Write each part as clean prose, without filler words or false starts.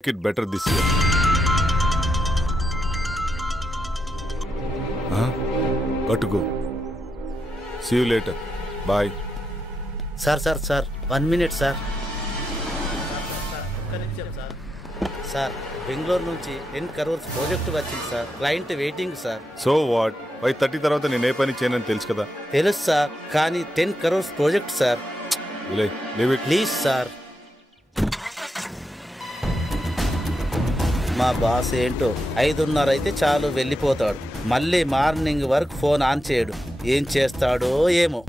Make it better this year. Got to go. See you later. Bye. Sir. 1 minute, sir. Sir, Bangalore నుంచి 10 crores project వచ్చింది sir. Client waiting sir. So what? 5:30 తర్వాత నేను ఏ పని చేయనని తెలుసు కదా. తెలుసు సార్, కానీ 10 crores project sir. Leave it. Please sir. మా బాస్ ఏంటో 5:30 అయితే చాలు వెళ్ళిపోతాడు. మళ్ళీ మార్నింగ్ వరకు ఫోన్ ఆన్ చేయడు. ఏం చేస్తాడో ఏమో.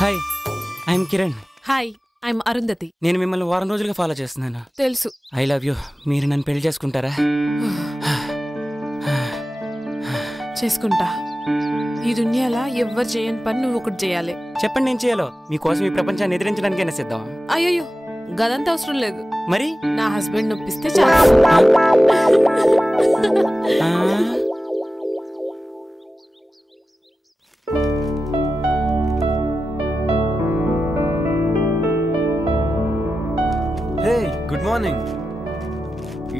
Hi, I'm Kiran. Hi, I'm Arundhati. నేను మిమ్మల్ని వారం రోజులుగా ఫాలో చేస్తున్నాను. తెలుసు. I love you. మీరు నన్ను పెళ్లి చేసుకుంటారా? చేసుకుంటా. ఈ దునియాలో ఎవ్వరు చేయని పని నువ్వు ఒకటి చేయాలి. చెప్పండి, నేను చేయాలో. మీకోసం ఈ ప్రపంచాన్ని ఎదిరించడానికైనా సిద్ధం. అయ్యో, గదంతా అవసరం లేదు. మరి నా హస్బెండ్ నొప్పిస్తే చాలు. హే, గుడ్ మార్నింగ్.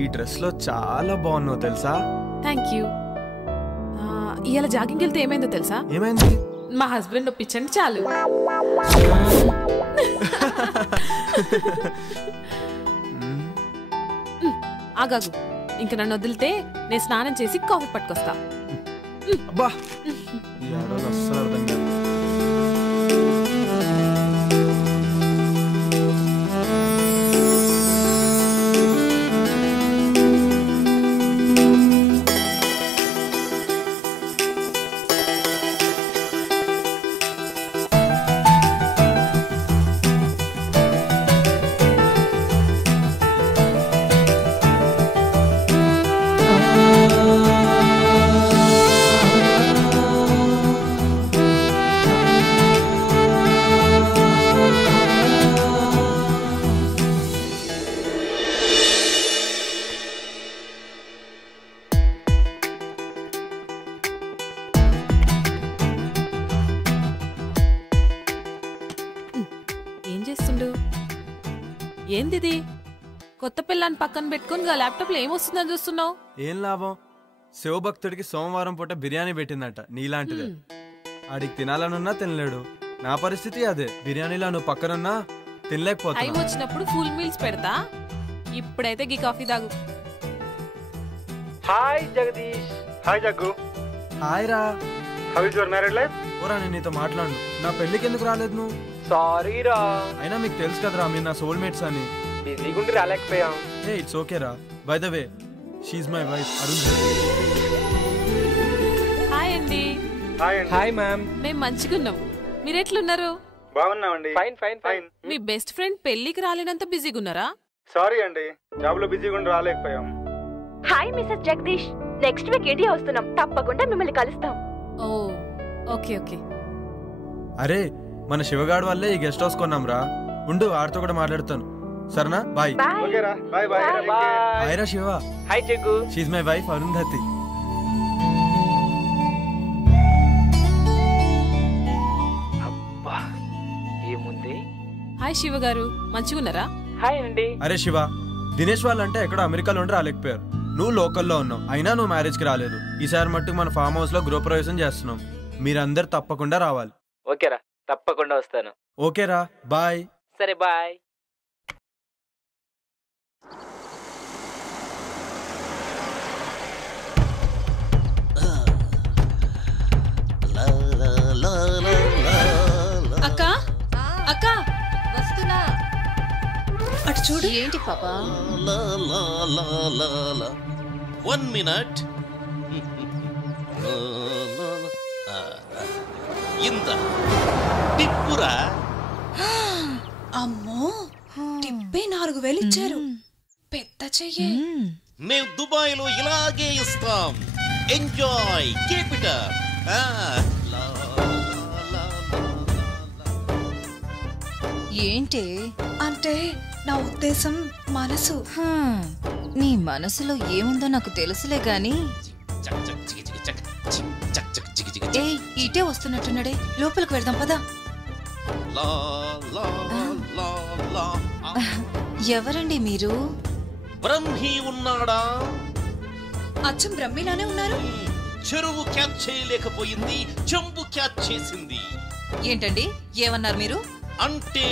ఈ డ్రెస్ లో చాలా బాగున్నావు తెలుసా? Thank you. ఇవాళ జాగింగ్ వెళ్తే ఏమైందో తెలుసా? ఏమైంది? మా హస్బెండ్ నొప్పించండి చాలు. ఆగాగు, ఇంక నన్ను వదిలితే నేను స్నానం చేసి కాఫీ పట్టుకొస్తా. అబ్బా, అస్సలు అర్థం కాదు. ఏం చేస్తుండు? ఏందిది? కొత్త పిల్లని పక్కన పెట్టుకుని గా ల్యాప్టాప్లో ఏమొస్తుందని చూస్తున్నావు? ఏం లాభం, శివభక్తుడికి సోమవారం పూట బిర్యానీ పెట్టిందట నీలాంటిదే. ఆడికి తినాలనున్నా తినలేడు. నా పరిస్థితి అదే. బిర్యానీలో నువ్వు పక్కనున్నా తినలేకపోతా. టైం వచ్చినప్పుడు ఫుల్ మీల్స్ పెడతా. ఇప్పుడైతే గీ కాఫీ తాగు. Hi Jagadish. Hi Jaggu. Hi రా. How is your married life? ఓరా, నేను నీతో మాట్లాడు. నా పెళ్లికి ఎందుకు రాలేదు నువ్వు? సారీ రా, అయినా మీకు తెలుసు కదరా మీరు నా సోల్మేట్స్ అని. బిజీగా ఉండి రాలేకపోయాం. ఏ ఇట్స్ ఓకే రా. By the way, she is my wife Arun. Hi అండి. హాయ్ అండి. Hi ma'am. మేము మంచిగున్నాం. మీరెట్లున్నారు? బాగున్నామండి. Fine fine fine. మీ బెస్ట్ ఫ్రెండ్ పెళ్లికి రాలేనంత బిజీగా ఉన్నారా? సారీ అండి, జాబ్ లో బిజీగా ఉండి రాలేకపోయాం. Hi Mrs Jagadish. Next week India వస్తున్నాం. తప్పకుండా మిమ్మల్ని కలుస్తాం. Oh okay okay. అరే, మన శివగాడు వల్లే ఈ గెస్ట్ హౌస్ కొన్నాం రా. ఉండు, ఆడితో కూడా మాట్లాడుతాను. సరేనా? బాయ్. ఓకే రా, బాయ్ బాయ్. హాయ్ రా Shiva. Hi Jaggu. She is my wife Arundhati. అబ్బా ఏముంది. హాయ్ శివ గారు, మంచిగున్నారా? హాయ్ అండి. అరే శివ, దినేష్ వాళ్ళంటే ఎక్కడో అమెరికాలో ఉండి రాలేకపోయారు. నువ్వు లోకల్లో ఉన్నావు, అయినా నువ్వు మ్యారేజ్ కి రాలేదు. ఈసారి మట్టుకు మన ఫామ్ హౌస్ లో గృహప్రవేశం చేస్తున్నాం. మీరందరు తప్పకుండా రావాలి. ఓకేరా, తప్పకుండా వస్తాను. ఓకేరా, బాయ్. సరే బాయ్. అక్క అక్క వస్తున్నా. అటు చూడు. ఏంటి పాపా? 1 minute. ఇంత టిప్పురా. అమ్మో, టిప్పే 4000 ఇచ్చారు. పెద్ద చెయ్యే. మేము దుబాయ్ లో ఇలాగే ఇస్తాం. Enjoy, keep it up. ఏంటి అంటే నా ఉద్దేశం మనసు. నీ మనసులో ఏముందో నాకు తెలుసులే గాని. ఏ ఇటే వస్తున్నట్టున్నాడే, లోపలికి వెళ్దాం పదా. ఎవరండి మీరు? బ్రహ్మి ఉన్నాడా? అచ్చం బ్రహ్మిలానే ఉన్నారు. చెరువు క్యాచ్ చేయలేకపోయింది, చెంబు క్యాచ్ చేసింది. ఏంటండి ఏమన్నారు మీరు? అంటే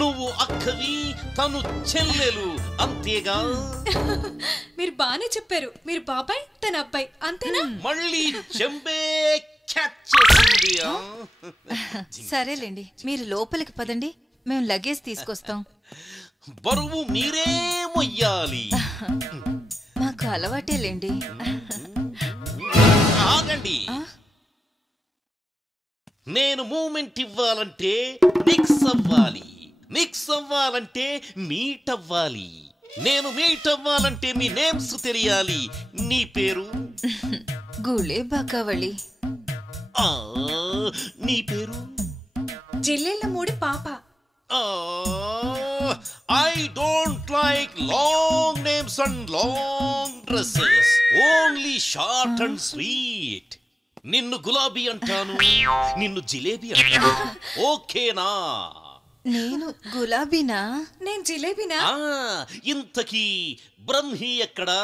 నువ్వు అక్కవి, తను చెల్లెలు, అంతేగా? మీరు బానే చెప్పారు. మీరు బాబాయ్, తన అబ్బాయి, అంతేనా? మళ్ళీ చెంబే క్యాచ్ చేసింది. సరేలేండి, మీరు లోపలికి పదండి, మేము లగేజ్ తీసుకొస్తాం. బరువు మీరే మొయ్యాలి. మాకు అలవాటేలేండి. ఆగండి. నేను మూమెంట్ ఇవ్వాలంటే మిక్స్ అవ్వాలి, మిక్స్ అవ్వాలంటే మీట్ అవ్వాలి, నేను మీట్ అవ్వాలంటే మీ నేమ్స్ తెలియాలి. నీ పేరు? గుళే బాకావళి. నీ పేరు? జిల్లెళ్ళ మూడి పాప. I don't like long names and long dresses, only short and sweet. నిన్ను గులాబీ అంటాను, నిన్ను జిలేబీ అంటాను. ఓకేనా? నేను గులాబీనా? నేను జిలేబీనా? ఇంతకీ బ్రహ్మి ఎక్కడా?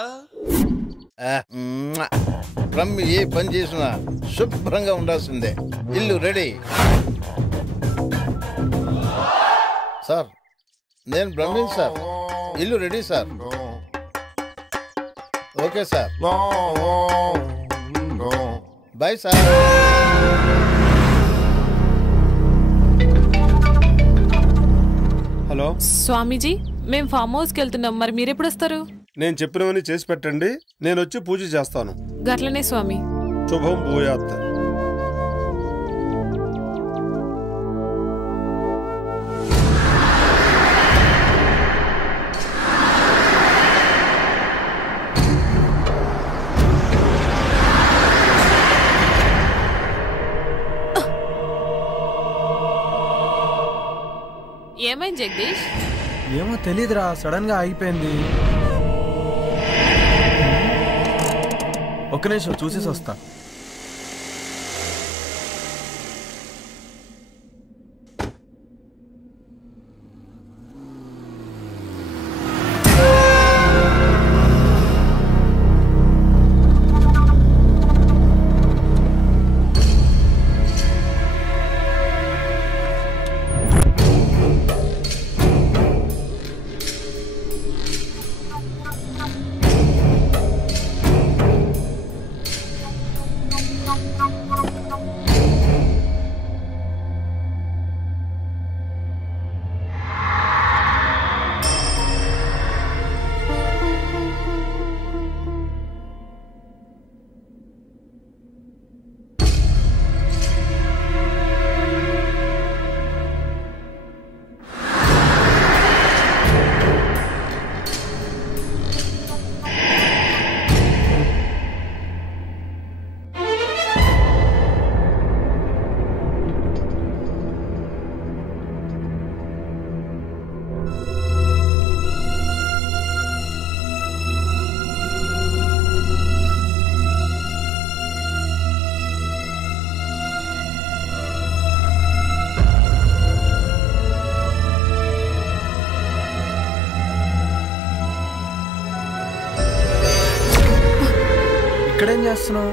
బ్రహ్మి ఏ పని చేసినా శుభ్రంగా ఉండాల్సిందే. ఇల్లు రెడీ. సార్, నేను బ్రహ్మి సార్. ఇల్లు ready sir. Okay sir, bye sir. Hello Swamiji, మేము ఫామ్ హౌస్కి వెళ్తున్నాం. మరి మీరెప్పుడు వస్తారు? నేను చెప్పినవన్నీ చేసి పెట్టండి, నేను వచ్చి పూజ చేస్తాను. గట్లనే స్వామి. శుభం భూయాత్. ఏమైంది జగదీష్? ఏమో తెలీదురా, సడన్ గా ఆగిపోయింది. ఒక్క నిమిషం చూసేసి వస్తా. ఇక్కడేం చేస్తున్నావు?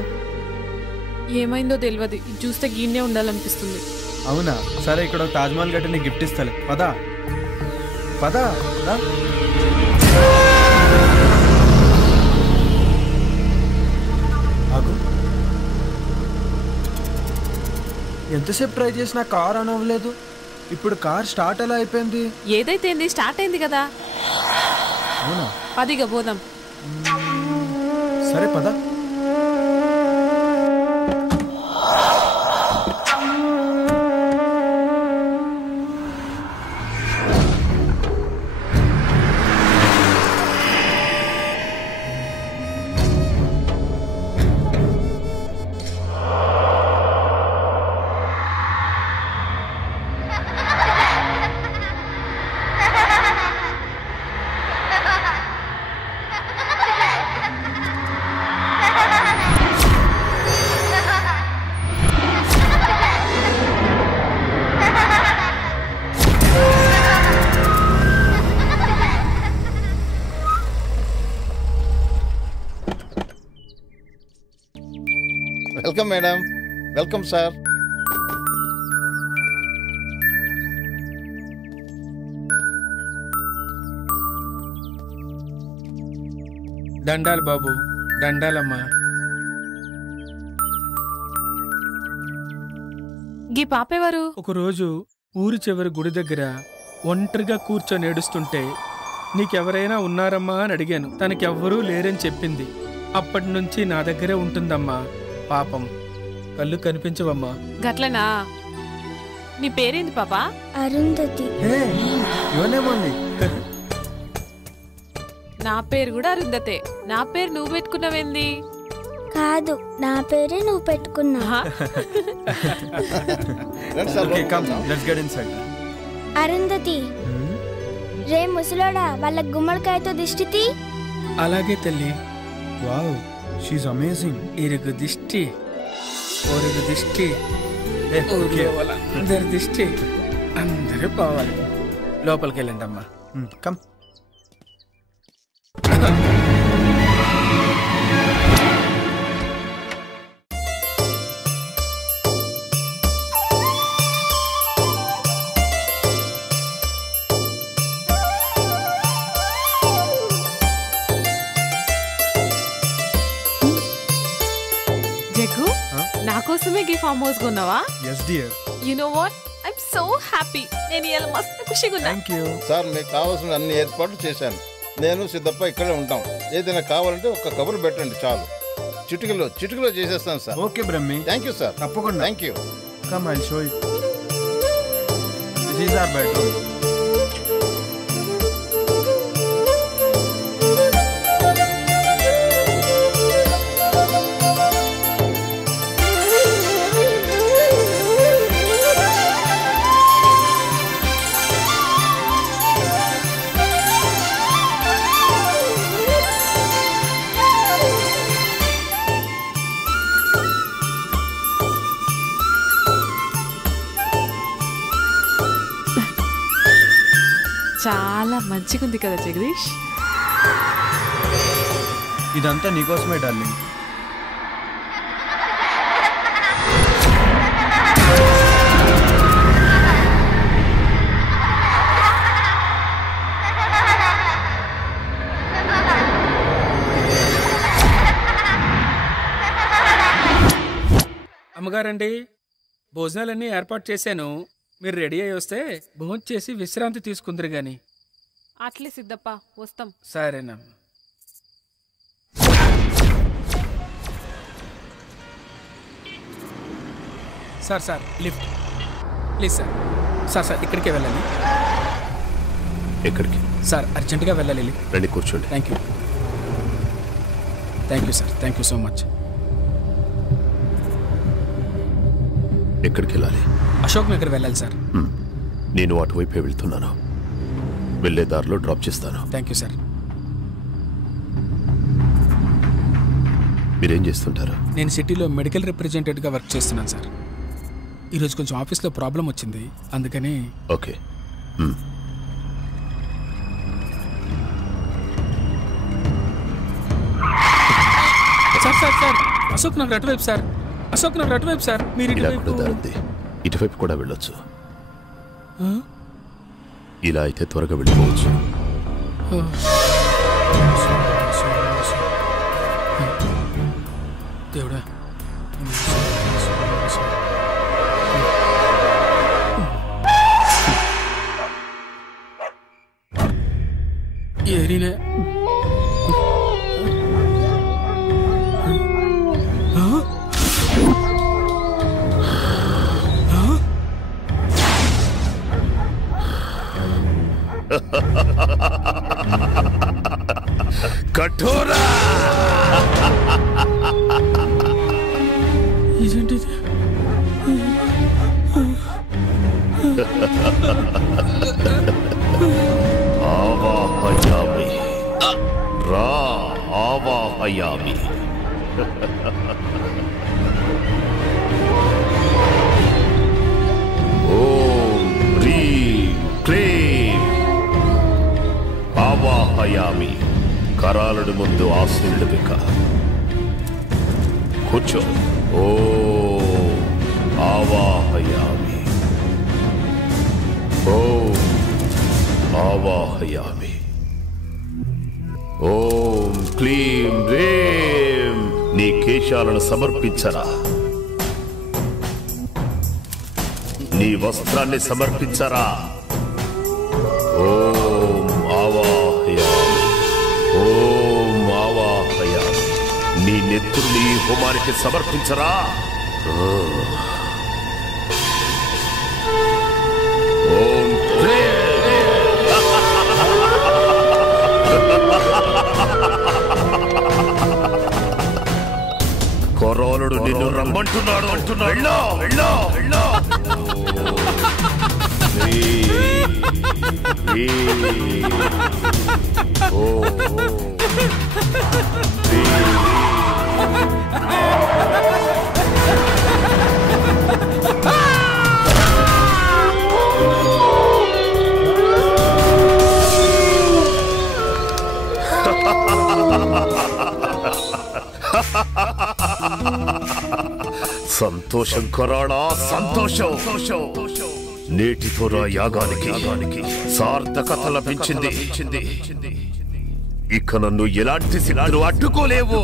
ఏమైందో తెలియదు, ఇది చూస్తే గీనే ఉండాలనిపిస్తుంది. అవునా? సరే, ఇక్కడ తాజ్మహల్ గట్టి నీకు గిఫ్ట్ ఇస్తాలే. పదా పదా. ఆగు. ఎంతసేపు ట్రై చేసినా కార్ ఆన్ అవ్వలేదు. ఇప్పుడు కార్ స్టార్ట్ ఎలా అయిపోయింది? ఏదైతే స్టార్ట్ అయింది కదా. అవునా? పదిగా పోదాం. సరే పదా. Welcome madam. Welcome sir. దండాలు బాబు, దండాలమ్మా. గీ పాపేవారు? ఒకరోజు ఊరి చివరి గుడి దగ్గర ఒంటరిగా కూర్చొని ఏడుస్తుంటే నీకెవరైనా ఉన్నారమ్మా అని అడిగాను. తనకెవ్వరూ లేరని చెప్పింది. అప్పటి నుంచి నా దగ్గరే ఉంటుందమ్మా. పాపం, కళ్ళు కనిపించవమ్మా. గట్లనా? నీ పేరేంది పాపా? అరుంధతి. నా పేరు కూడా అరుంధతే. నా పేరు నువ్వు పెట్టుకున్నావేంది? కాదు, నా పేరే నువ్వు పెట్టుకున్నా. అరుంధతి, రే ముసలోడా, వాళ్ళ గుమ్మడికాయతో దిష్టి. అలాగే తల్లి. Wow, she's amazing. ఇరుగు దిష్టి, ఒరుగు దిష్టి, అందరి దిష్టి అందరూ పోవాలి. లోపలికి వెళ్ళండి అమ్మా. కమ్. కోసమే గి ఫామ్ హౌస్ కొన్నావా? yes dear. you know what, I'm so happy. నేను ఇలా మస్తు ఖుషిగా ఉన్నా. Thank you sir. మీకు కావాల్సిన అన్ని ఏర్పాట్లు చేశాను. నేను సిద్ధప్ప ఇక్కడే ఉంటాం. ఏదైనా కావాలంటే ఒక కబురు పెట్టండి చాలు. చిటికలో చేసేస్తాను sir. Okay Brahmi. Thank you sir. తప్పకుండా. Thank you. Come, I'll show you. This is our bedroom. చాలా మంచిగా ఉంది కదా జగదీష్. ఇదంతా నీకోసమే డార్లింగ్. అమ్మగారండి, భోజనాలన్నీ ఏర్పాటు చేశాను. మీరు రెడీ అయ్యి వస్తే భోజనం చేసి విశ్రాంతి తీసుకుందరు గాని. అట్లే సిద్ధప్ప, వస్తాం. సరేనమ్మా. Sir lift please sir. Sir ఇక్కడికే వెళ్ళాలి. ఎక్కడికి సార్? అర్జెంటుగా వెళ్ళాలి. రండి, కూర్చోండి. Thank you sir. Thank you so much. ఎక్కడికి వెళ్ళాలి? అశోక్ నగర్ వెళ్ళాలి సార్. నేను అటువైపే వెళ్తున్నాను. వెళ్ళే దారిలో డ్రాప్ చేస్తాను. Thank you sir. మీరేం చేస్తుంటారు? నేను సిటీలో మెడికల్ రిప్రజెంటేటివ్గా వర్క్ చేస్తున్నాను సార్. ఈరోజు కొంచెం ఆఫీస్లో ప్రాబ్లం వచ్చింది, అందుకని. ఓకే. సార్ అశోక్ నగర్ అటువైపు సార్, అశోక్ నగర్ అటువైపు సార్. మీరు ఇలా కూడా దారింది, ఇటువైపు కూడా వెళ్ళొచ్చు. ఇలా అయితే త్వరగా వెళ్ళిపోవచ్చు. దేవుడా, ఏరినే కఠోరా ఇదేంటిది? ఆవాహయామి రా ఆవాహయామి. ఓం హ్రీం క్లీం ఆవాహయామి. కరాలుడి ముందు ఆశీనుడు బిక కూర్చో. ఓం ఆవాహయామి. ఓం ఆవాహయామి. ఓం క్లీం రేం. నీ కేశాలను సమర్పించరా, నీ వస్త్రాన్ని సమర్పించరా. ఓం ఆవాహయామి. ఓం ఆవాహయామి. నీ నెత్తుని హోమానికి సమర్పించరా. ఓం కొరోనుడు నిన్ను రమ్మంటున్నాడు అంటున్నాడు. వెళ్ళో వెళ్ళో వెళ్ళో. సంతోషం కొరాడా, సంతోషం. నేటితో నా యాగానికి సార్థకత లభించింది. ఇక నన్ను ఎలాంటి శిలాలు అడ్డుకోలేవు.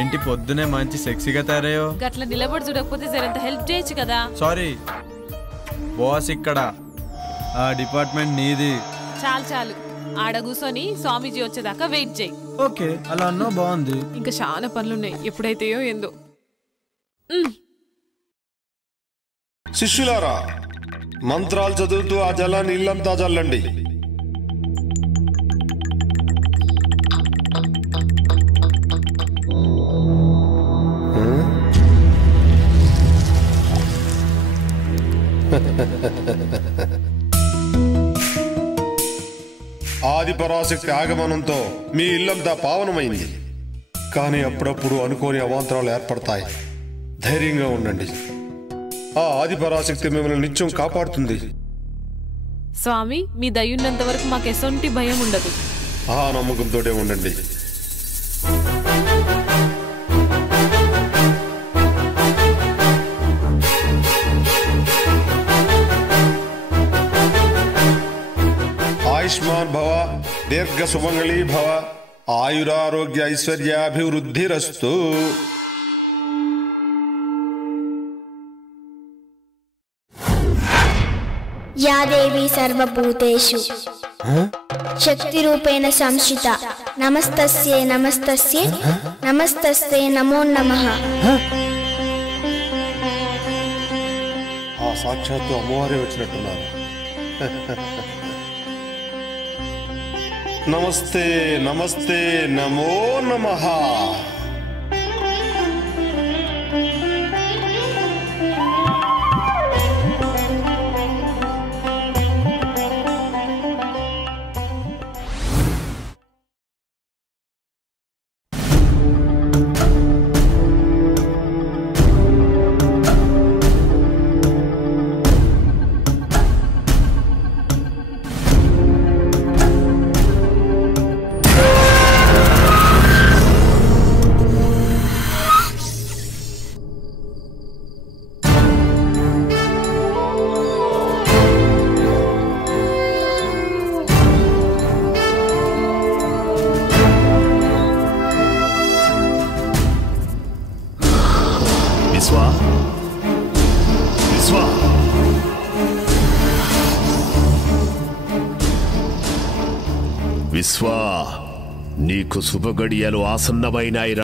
ఏంటి పొద్దునే మంచి సెక్సీగా తయారయ్యో. గట్ల నిలబడి చూడకపోతే సరంత హెల్ప్ చేయొచ్చు కదా. సారీ బాస్, ఇక్కడ ఆ డిపార్ట్మెంట్ నీది. చాలు ఆడ కూర్చొని స్వామీజీ వచ్చేదాకా వెయిట్ చేయి. ఓకే, అలా అన్నా బాగుంది. ఇంకా చాలా పనులున్నాయి, ఎప్పుడైతేయో ఏందో. శిష్యులారా, మంత్రాలు చదువుతూ ఆ జలాన్ని ఇల్లంతా చల్లండి. ఆది పరాశక్తి ఆగమనంతో మీ ఇల్లంతా పావనమైంది. కానీ అప్పుడప్పుడు అనుకోని అవాంతరాలు ఏర్పడతాయి. ధైర్యంగా ఉండండి. ఆ ఆది పరాశక్తి మిమ్మల్ని నిత్యం కాపాడుతుంది. స్వామి, మీ దయ్యున్నంత వరకు మాకు ఎసొంటి భయం ఉండదు. ఆ నమ్మకంతోనే ఉండండి. ఆయుష్మాన్ భవ, దీర్ఘ సుమంగళీ భవ, ఆయురారోగ్య ఐశ్వర్యాభివృద్ధిరస్తు. యా దేవి సర్వభూతేషు శక్తి రూపేణ సంస్థిత నమస్తస్యే నమస్తస్యే నమస్తస్యే నమో నమః. ఆ సాక్షాత్తు అమ్మవారే వచ్చినట్టున్నారు. నమస్తే నమస్తే నమో నమః. విశ్వా, నీకు శుభగడియలు ఆసన్నమైనాయి.